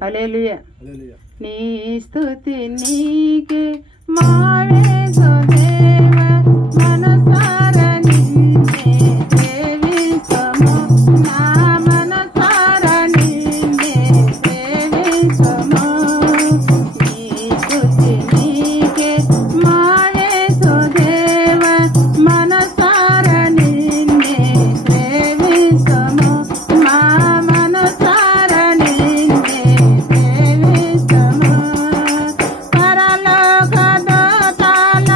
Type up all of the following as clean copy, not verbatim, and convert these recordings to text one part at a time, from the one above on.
హల్లెలూయా. నీ స్తుతి నీకే మావేసుదేవ మనసారా నిన్నే సేవించుము నా మనసారా నిన్నే సేవించుము నీ స్తుతి నీకే మావేసుదేవ మనసారా నిన్నే సేవించుము మా మనసారా నిన్నే సేవించుము పరలోక దూతల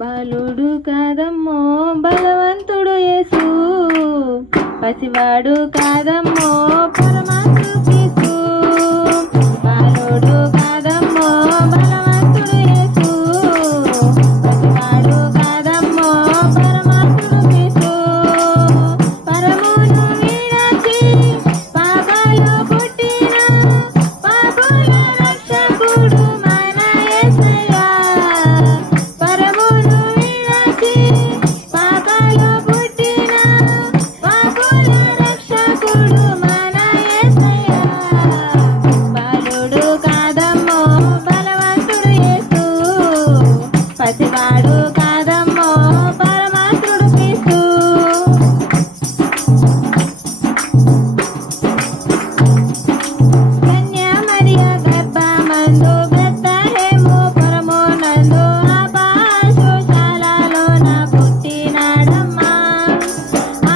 బాలుడు కాదమ్మో బలవంతుడు యేసు, పసివాడు కాదమ్మో పరమాత్ముడు క్రీస్తు. బాలుడు కాదమ్మో బలవంతుడు యేసు, పసివాడు కాదమ్మో పరమాత్ముడు క్రీస్తు. పరమును విడచి పాపాలు పుట్టిన పాపుల రక్షకుడు మన యేసయ్యా. పరమును విడచి పాపాలు పుట్టిన పాపుల రక్షకుడు మన యేసయ్యా. బాలుడు కాదమ్మో బలవంతుడు యేసు, పసివాడు కాదమ్మో పరమాత్ముడు క్రీస్తు. కన్య మరియ గర్భమందు బెత్లెహేము పురమునందు ఆ పశుశాలలోన పుట్టినాడమ్మా.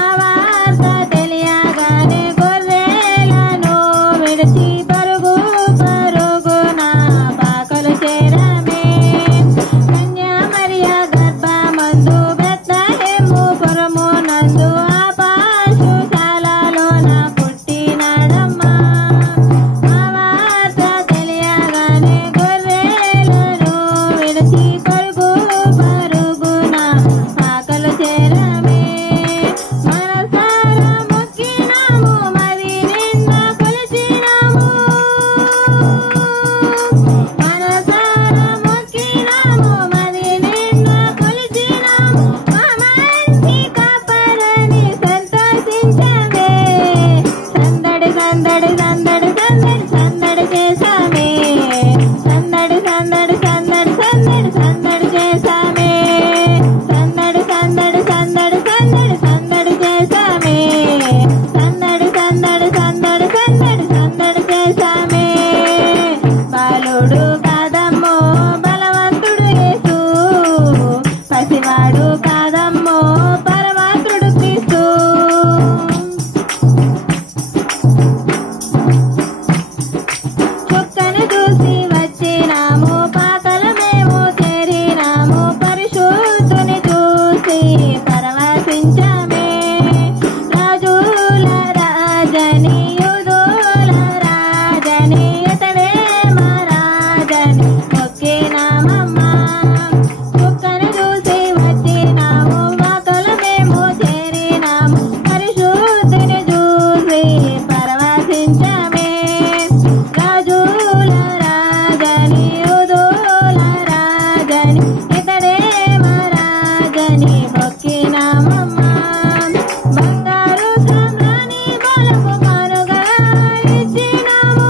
ఆ వార్త తెలియగానే గొర్రెలను విడిచి పరుగు పరుగున పాకలు చేరమే. కన్య మరియ గర్భమందు బెత్లెహేము పురమునందు ఆ పశుశాలలోన పుట్టినాడమ్మా. ఆ వార్త తెలియగానే గొర్రెలను విడిచి పరుగు పరుగున పాకలు చేరమే. మనసారా మొక్కినాము మది నిండా కొలిచినాము, మనసారా మొక్కినాము మది నిండా కొలిచినాము. మా మంచి కాపరని సంతోషించమే. సందడి సందడి సందడి సందడి సందడి చేసామే. సందడి సందడి సందడి సందడి సందడి చేసామే. సందడి సందడి సందడి సందడి సందడి చేసామే. సందడి సందడి సందడి సందడి సందడి చేసామే. బాలుడు కాదమ్మో బలవంతుడు యేసు, పసివాడు కాదమ్మో పరమాత్ముడు క్రీస్తు. చుక్కను చూసి వచ్చినాము పాకల మేము చేరినాము, పరిశుద్ధుని చూసి పరవశించమే. రాజుల రాజని యూదుల రాజని ఇతడే మా రాజని మొక్కినామమ్మా. చుక్కను చూసి వచ్చినాము పాకల మేము చేరినాము, పరిశుద్ధుని చూసి పరవశించమే. రాజుల రాజని యూదుల రాజని ఇతడే మా రాజని మొక్కినామమ్మా. బంగారు సామ్రాణి బలము కానుగా ఇచ్చినాము,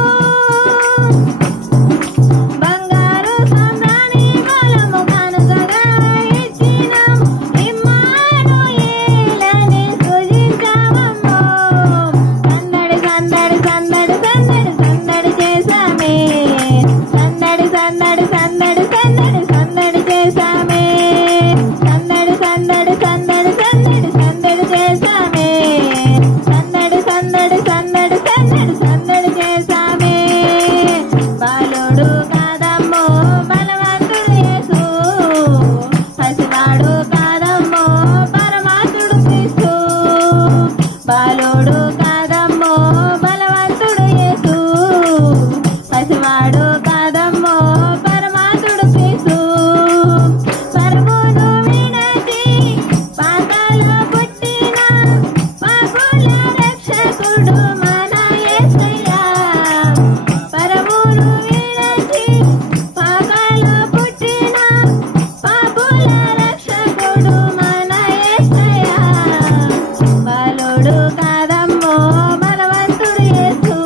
బంగారు సామ్రాణి బలము కానుగా ఇచ్చినాము. ఇమ్మానుయేలని స్తుతించామమ్మో. సందడి సందడి సందడి సందడి సందడి చేసామే. సందడి సందడి సందడి సందడి సందడి చేసామే. సందడి సందడి సందడి సందడి సందడి చేసామే. సందడి సందడి సందడి సందడి సందడి చేసామే. బాలుడు కాదమ్మో బలవంతుడు యేసు, పసివాడు కాదమ్మో పరమాత్ముడు క్రీస్తు. బాలుడు కాదమ్మో బలవంతుడు యేసు, పసివాడు కాదమ్మో పరమాత్ముడు క్రీస్తు. పరమును విడచి పాతాళ పుట్టిన పాపుల రక్షకుడు మన యేసయ్యా. పరమును విడచి పాతాళ పుట్టిన పాపుల రక్షకుడు మన యేసయ్యా. బాలుడు కాదమ్మో బలవంతుడు యేసు,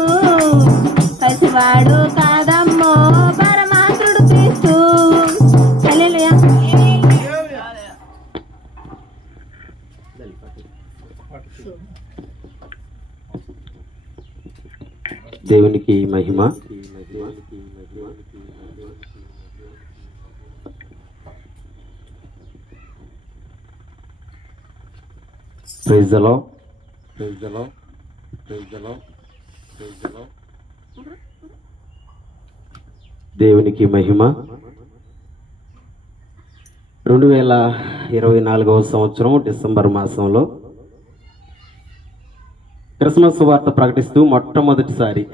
పసివాడు కాదమ్మో పరమాత్ముడు క్రీస్తు. హల్లెలూయా. దేవునికి మహిమ. Praise the Lord. Praise the Lord. Praise the Lord. Praise the Lord. దేవునికి మహిమ. 2024వ సంవత్సరం డిసెంబర్ మాసంలో క్రిస్మస్ వార్త ప్రకటిస్తూ మొట్టమొదటిసారి,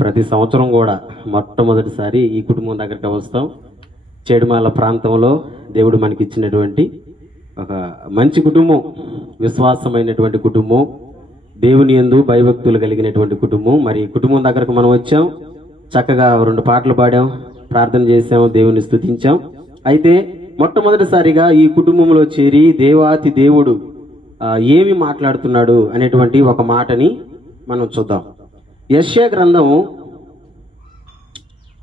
ప్రతి సంవత్సరం కూడా మొట్టమొదటిసారి ఈ కుటుంబం దగ్గరికి వస్తాం. చేడుమాల ప్రాంతంలో దేవుడు మనకి ఇచ్చినటువంటి ఒక మంచి కుటుంబం, విశ్వాసమైనటువంటి కుటుంబం, దేవుని యందు భయభక్తులు కలిగినటువంటి కుటుంబం. మరి కుటుంబం దగ్గరకు మనం వచ్చాం, చక్కగా 2 పాటలు పాడాం, ప్రార్థన చేసాం, దేవుని స్తుతించాం. అయితే మొట్టమొదటిసారిగా ఈ కుటుంబంలో చేరి దేవాతి దేవుడు ఏమి మాట్లాడుతున్నాడు అనేటువంటి ఒక మాటని మనం చూద్దాం. యెషయా గ్రంథం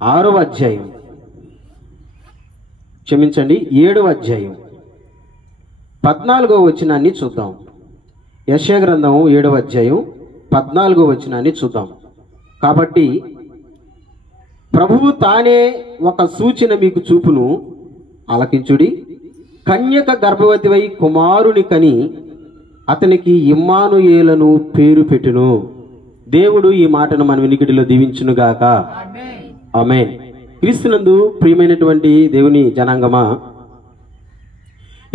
6వ అధ్యాయం, క్షమించండి 7వ అధ్యాయం 14వ వచనాన్ని చూద్దాం. యెషయా గ్రంథం 7వ అధ్యాయం 14వ వచనాన్ని చూద్దాం. కాబట్టి ప్రభువు తానే ఒక సూచన మీకు చూపును, ఆలకించుడి. కన్యక గర్భవతివై కుమారుని కని అతనికి ఇమ్మానుయేలను పేరు పెట్టును. దేవుడు ఈ మాటను మన వినికిడిలో దీవించునుగాక. ఆమేన్. క్రీస్తునందు ప్రియమైనటువంటి దేవుని జనాంగమా,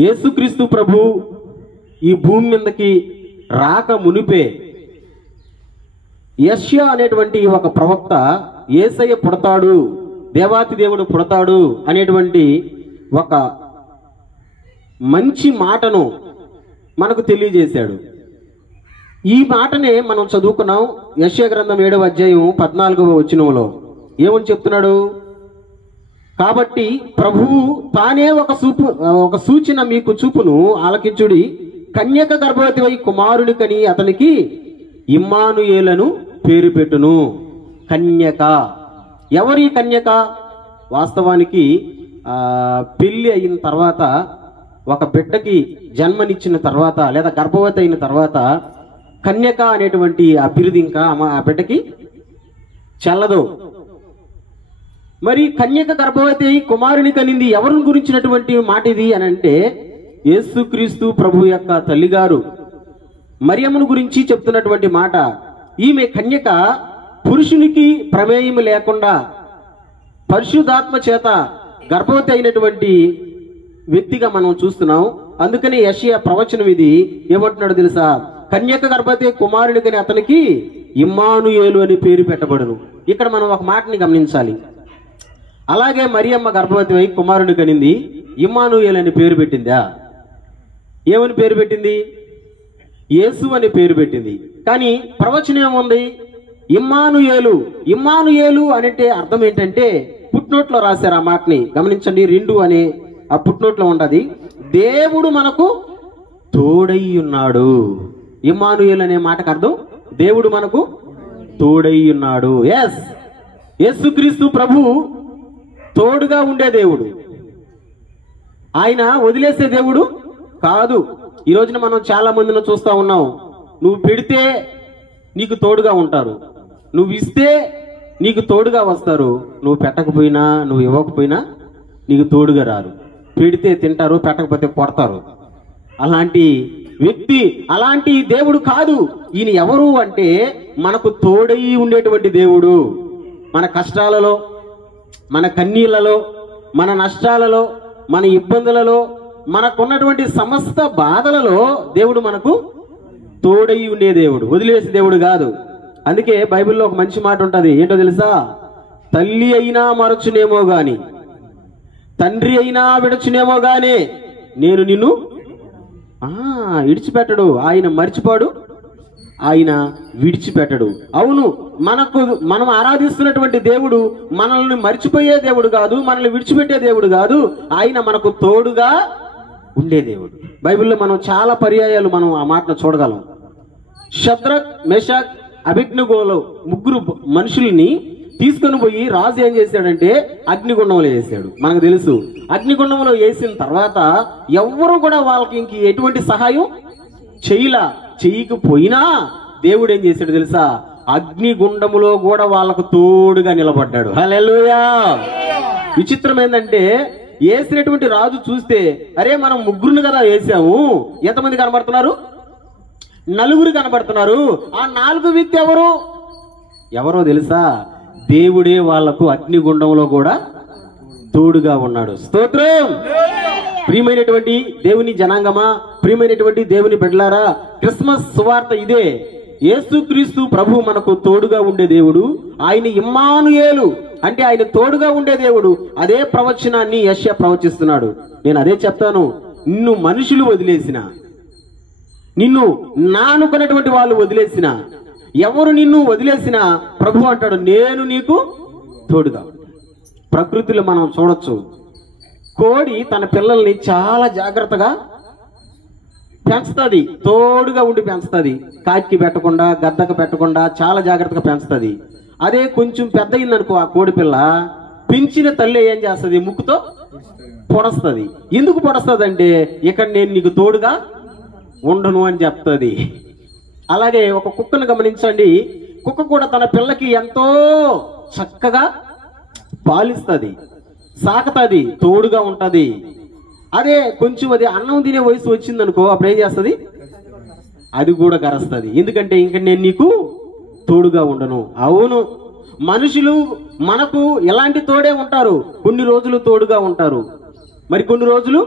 యేసుక్రీస్తు ప్రభు ఈ భూమి మీదకి రాక మునిపే యెషయా అనేటువంటి ఒక ప్రవక్త యేసయ్య పుడతాడు, దేవాతి దేవుడు పుడతాడు అనేటువంటి ఒక మంచి మాటను మనకు తెలియజేశాడు. ఈ మాటనే మనం చదువుకున్నాం. యెషయా గ్రంథం 7వ అధ్యాయం 14వ వచనంలో ఏమని చెప్తున్నాడు? కాబట్టి ప్రభువు తానే ఒక సూచన మీకు చూపును, ఆలకించుడి. కన్యక గర్భవతివై కుమారుని కని అతనికి ఇమ్మానుయేలను పేరు పెట్టును. కన్యక, ఎవరి కన్యక? వాస్తవానికి పెళ్లి అయిన తర్వాత, ఒక బిడ్డకి జన్మనిచ్చిన తర్వాత, లేదా గర్భవతి అయిన తర్వాత కన్యక అనేటువంటి ఆ బిరుదు ఇంకా ఆ బిడ్డకి చెల్లదు. మరి కన్యక గర్భవతి అయి కుమారుని కనింది, ఎవరిని గురించినటువంటి మాట ఇది అని అంటే, యేసుక్రీస్తు ప్రభు యొక్క తల్లిగారు మరియమ్మను గురించి చెప్తున్నటువంటి మాట. ఈమె కన్యక పురుషునికి ప్రమేయం లేకుండా పరిశుద్ధాత్మ చేత గర్భవతి అయినటువంటి వ్యక్తిగా మనం చూస్తున్నాం. అందుకని యెషయా ప్రవచనం ఇది ఏమంటున్నాడు తెలుసా? కన్యక గర్భవతి కుమారుని కని అతనికి ఇమ్మానుయేలు అని పేరు పెట్టబడును. ఇక్కడ మనం ఒక మాటని గమనించాలి. అలాగే మరియమ్మ గర్భవతి అయి కుమారుని కనింది, ఇమ్మానుయేలు అని పేరు పెట్టిందా? ఏమని పేరు పెట్టింది? యేసు అని పేరు పెట్టింది. కానీ ప్రవచనం ఏముంది? ఇమ్మానుయేలు. ఇమ్మానుయేలు అంటే అర్థం ఏంటంటే, పుట్నోట్లో రాశారు ఆ మాటని, గమనించండి. 2 అనే ఆ పుట్నోట్లో ఉండదు, దేవుడు మనకు తోడై ఉన్నాడు. ఇమ్మానుయేలు అనే మాటకు అర్థం దేవుడు మనకు తోడై ఉన్నాడు. ఎస్, యేసుక్రీస్తు ప్రభు తోడుగా ఉండే దేవుడు, ఆయన వదిలేసే దేవుడు కాదు. ఈ రోజున మనం చాలా మందిని చూస్తా ఉన్నాం. నువ్వు పెడితే నీకు తోడుగా ఉంటారు, నువ్వు ఇస్తే నీకు తోడుగా వస్తారు, నువ్వు పెట్టకపోయినా నువ్వు ఇవ్వకపోయినా నీకు తోడుగా రారు. పెడితే తింటారు, పెట్టకపోతే కొడతారు. అలాంటి వ్యక్తి, అలాంటి దేవుడు కాదు ఈయన. ఎవరు అంటే మనకు తోడై ఉండేటువంటి దేవుడు. మన కష్టాలలో, మన కన్నీళ్లలో, మన నష్టాలలో, మన ఇబ్బందులలో, మనకున్నటువంటి సమస్త బాధలలో దేవుడు మనకు తోడై ఉండే దేవుడు, వదిలేసే దేవుడు కాదు. అందుకే బైబిల్లో ఒక మంచి మాట ఉంటుంది. ఏంటో తెలుసా? తల్లి అయినా మరచునేమో గాని, తండ్రి అయినా విడచునేమో గాని, నేను నిన్ను విడిచిపెట్టడు. ఆయన మర్చిపోడు, ఆయన విడిచిపెట్టడు. అవును, మనం ఆరాధిస్తున్నటువంటి దేవుడు మనల్ని మర్చిపోయే దేవుడు కాదు, మనల్ని విడిచిపెట్టే దేవుడు కాదు. ఆయన మనకు తోడుగా ఉండే దేవుడు. బైబిల్లో మనం చాలా పర్యాయాలు మనం ఆ మాటను చూడగలం. షద్రక్, మేషక్, అబేద్నెగోలో 3 మనుషుల్ని తీసుకొని పోయి రాజు ఏం చేశాడంటే అగ్నిగుండంలో వేసాడు. మనకు తెలుసు, అగ్నిగుండంలో వేసిన తర్వాత ఎవ్వరూ కూడా వాళ్ళకి ఇంక ఎటువంటి సహాయం చేయకపోయినా దేవుడు ఏం చేశాడు తెలుసా? అగ్నిగుండములో కూడా వాళ్ళకు తోడుగా నిలబడ్డాడు. హల్లెలూయా. విచిత్రం ఏంటంటే, వేసినటువంటి రాజు చూస్తే, అరే మనం 3 కదా వేసాము, ఎంతమంది కనబడుతున్నారు? 4 కనబడుతున్నారు. ఆ 4 వ్యక్తి ఎవరో తెలుసా? దేవుడే వాళ్లకు అగ్నిగుండంలో కూడా తోడుగా ఉన్నాడు. స్తోత్రం. ప్రియమైనటువంటి దేవుని జనాంగమా, ప్రియమైనటువంటి దేవుని బిడ్డలారా, క్రిస్మస్ సువార్త ఇదే. యేసుక్రీస్తు ప్రభు మనకు తోడుగా ఉండే దేవుడు. ఆయన ఇమ్మానుయేలు అంటే ఆయన తోడుగా ఉండే దేవుడు. అదే ప్రవచనాన్ని యెషయా ప్రవచిస్తున్నాడు. నేను అదే చెప్తాను. నిన్ను మనుషులు వదిలేసిన, నిన్ను నానుకున్నటువంటి వాళ్ళు వదిలేసిన, ఎవరు నిన్ను వదిలేసిన ప్రభు అంటాడు నేను నీకు తోడుగా. ప్రకృతిలో మనం చూడొచ్చు, కోడి తన పిల్లల్ని చాలా జాగ్రత్తగా పెంచుతుంది, తోడుగా ఉండి పెంచుతుంది. కాకి పెట్టకుండా, గద్దకు పెట్టకుండా చాలా జాగ్రత్తగా పెంచుతుంది. అదే కొంచెం పెద్ద అయిందనుకో ఆ కోడి పిల్ల, పెంచిన తల్లి ఏం చేస్తుంది, ముక్కుతో పొడస్తుంది. ఎందుకు పొడస్తుంది అంటే ఇక్కడ నేను నీకు తోడుగా ఉండను అని చెప్తుంది. అలాగే ఒక కుక్కను గమనించండి. కుక్క కూడా తన పిల్లకి ఎంతో చక్కగా పాలిస్తుంది, సాకుతుంది, తోడుగా ఉంటది. అదే కొంచెం అది అన్నం తినే వయసు వచ్చిందనుకో అప్పుడు ఏం చేస్తుంది, అది కూడా గరస్తుంది. ఎందుకంటే ఇంక నేను నీకు తోడుగా ఉండను. అవును, మనుషులు మనకు ఎలాంటి తోడే ఉంటారు. కొన్ని రోజులు తోడుగా ఉంటారు, మరి కొన్ని రోజులు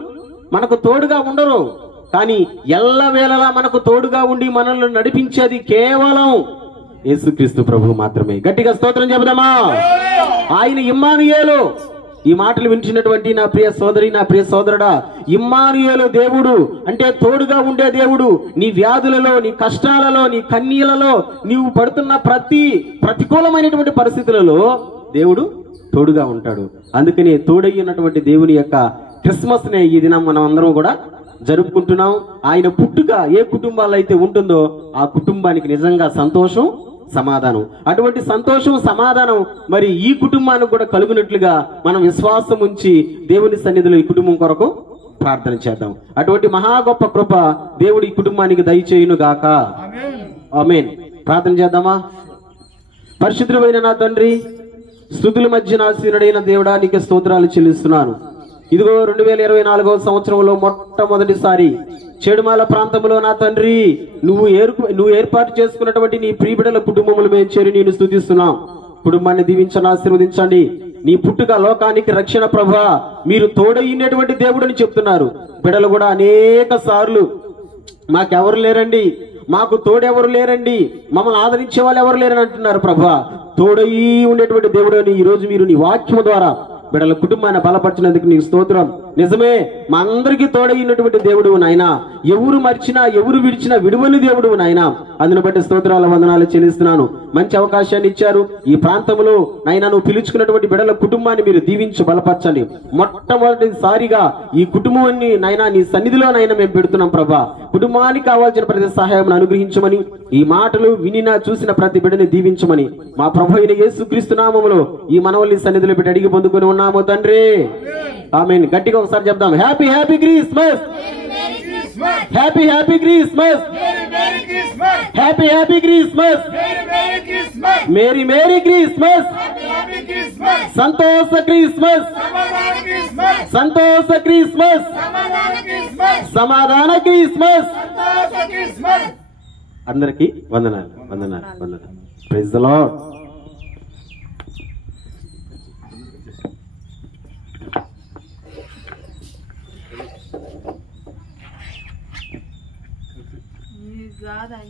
మనకు తోడుగా ఉండరు. కానీ ఎల్లవేళలా మనకు తోడుగా ఉండి మనల్ని నడిపించేది కేవలం యేసుక్రీస్తు ప్రభు మాత్రమే. గట్టిగా స్తోత్రం చెబుదామా. ఆయన ఇమ్మానుయేలు. ఈ మాటలు వింటున్నటువంటి నా ప్రియ సోదరి, నా ప్రియ సోదరుడా, ఇమ్మానుయేలు దేవుడు అంటే తోడుగా ఉండే దేవుడు. నీ వ్యాధులలో, నీ కష్టాలలో, నీ కన్నీళ్లలో, నీవు పడుతున్న ప్రతికూలమైనటువంటి పరిస్థితులలో దేవుడు తోడుగా ఉంటాడు. అందుకని తోడయ్యున్నటువంటి దేవుని యొక్క క్రిస్మస్ నే ఈ దినం మనం అందరం కూడా జరుపుకుంటున్నాం. ఆయన పుట్టుక ఏ కుటుంబాల్లో అయితే ఉంటుందో ఆ కుటుంబానికి నిజంగా సంతోషం, సమాధానం. అటువంటి సంతోషం, సమాధానం మరి ఈ కుటుంబానికి కూడా కలుగునట్లుగా మనం విశ్వాసం ఉంచి దేవుని సన్నిధిలో ఈ కుటుంబం కొరకు ప్రార్థన చేద్దాం. అటువంటి మహా గొప్ప కృప దేవుడు ఈ కుటుంబానికి దయచేయును గాక. ఆమేన్. ప్రార్థన చేద్దామా. పరిశుద్ధుడైన నా తండ్రి, స్తుతుల మధ్య నాశీనుడైన దేవుడా, నీకే స్తోత్రాలు చెల్లిస్తున్నాను. ఇదిగో 2024వ సంవత్సరంలో మొట్టమొదటిసారి చెడుమాల ప్రాంతంలో నా తండ్రి నువ్వు ఏర్పాటు చేసుకున్నటువంటి నీ ప్రియబిడల కుటుంబములు మేము చేరి నేను స్తుతిస్తున్నాం. కుటుంబాన్ని దీవించండి, ఆశీర్వదించండి. నీ పుట్టుక లోకానికి రక్షణ ప్రభువా, మీరు తోడైనటువంటి దేవుడని చెప్తున్నారు. బిడలు కూడా అనేక సార్లు మాకెవరు లేరండి, మాకు తోడెవరు లేరండి, మమ్మల్ని ఆదరించే వాళ్ళు ఎవరు లేరని అంటున్నారు. ప్రభువా, తోడయి ఉండేటువంటి దేవుడు అని ఈ రోజు మీరు నీ వాక్యం ద్వారా బిడ్డల కుటుంబాన్ని బలపరిచినందుకు నీకు స్తోత్రం. నిజమే, మా అందరికీ తోడైనటువంటి దేవుడు నాయనా. ఎవరు మర్చినా, ఎవరు విడిచినా విడువని దేవుడు నాయనా. అందును బట్టి స్తోత్రాల వందనాలు చెల్లిస్తున్నాను. మంచి అవకాశాన్ని ఇచ్చారు. ఈ ప్రాంతంలో నాయనా నువ్వు పిలుచుకున్నటువంటి బిడ్డల కుటుంబాన్ని మీరు దీవించి బలపరచండి. మొట్టమొదటిసారిగా ఈ కుటుంబాన్ని నాయనా నీ సన్నిధిలో నాయనా మేము పెడుతున్నాం. ప్రభా, కుటుంబానికి కావాల్సిన ప్రతి సహాయం అనుగ్రహించమని, ఈ మాటలు వినినా చూసిన ప్రతి బిడ్డని దీవించమని మా ప్రభు అయిన యేసుక్రీస్తు నామములో ఈ మనవల్ని సన్నిధిలో పెట్టి అడిగి పొందుకొని ఉన్నాము తండ్రి. ఆమేన్. గట్టిగా ఒకసారి చెప్దాం. Happy happy Christmas, happy happy Christmas, happy happy Christmas, merry merry Christmas, సంతోష క్రిస్మస్, సంతోష క్రిస్మస్, సమాధాన క్రిస్మస్. అందరికీ వందనాలు, వందనాలు, వందనాలు. Praise the lord. God, I